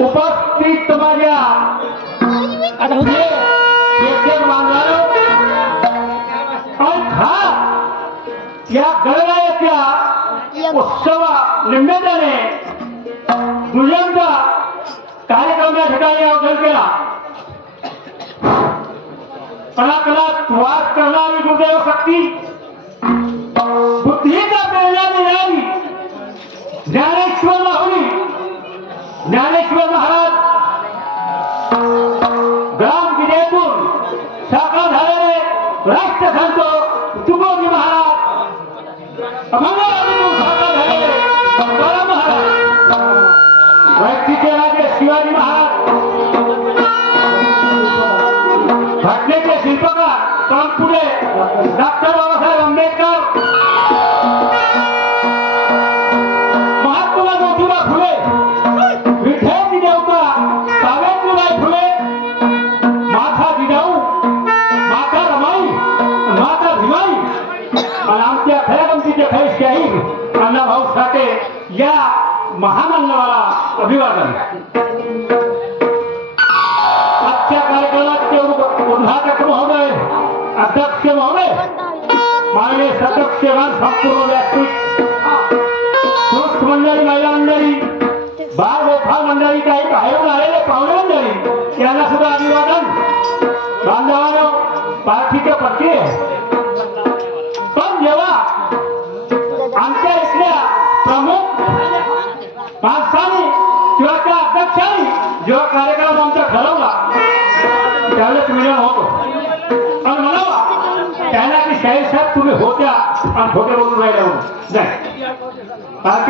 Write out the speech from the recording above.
उपस्थित माझ्या या गणरायाच्या उत्सवा निमित्ताने दुय्यमचा कार्यक्रम या ठिकाणी आयोजन केला. कलाकलात वास करणारी दुर्दैव शक्ती, बुद्धीचा प्रेरणा देणारी ज्ञानेश्वर माहुली ज्ञानेश्वर महाराज ग्रामविजयपूर शाखा झालेले राष्ट्रसंत तुकोजी महाराज, अभंगातून शाखा झालेले तुकाराम महाराज, वैयक्तिक राजे शिवाजी महाराज, घटनेचे शिल्पकार पुढे डॉक्टर बाबासाहेब आंबेडकर, महात्मा ज्योतिबा फुले, विठ्ठल देवता सावित्रीबाई फुले, माता जिजाऊ, माता रमाई, माता भीमाई आणि आमच्या खऱ्या गमतीचे खरे शाहीर अण्णाभाऊ साठे या महामान्यवाला अभिवादन. आजच्या कार्यक्रमाचे उद्घाटक महोदय, अध्यक्ष महोदय, माननीय सदस्यगण, संपूर्ण व्यासपीठ, पुरुष मंडळी, महिला मंडळी, बाल गोपाळ मंडळी, काही बाहेरून आलेले पाहुणे मंडळी यांना सुद्धा अभिवादन. बांधवांनो, पालखीचे पत्ते पण जेव्हा आमच्या इथल्या प्रमुख माणसांनी किंवा त्या अध्यक्षांनी जेव्हा कार्यक्रम आमचा ठरवला त्यावेळेस मिलन होतो आणि म्हणावा त्यांना की शाहीर साहेब तुम्ही होत्या आणि खोटे बोलून राहिल्या नाही.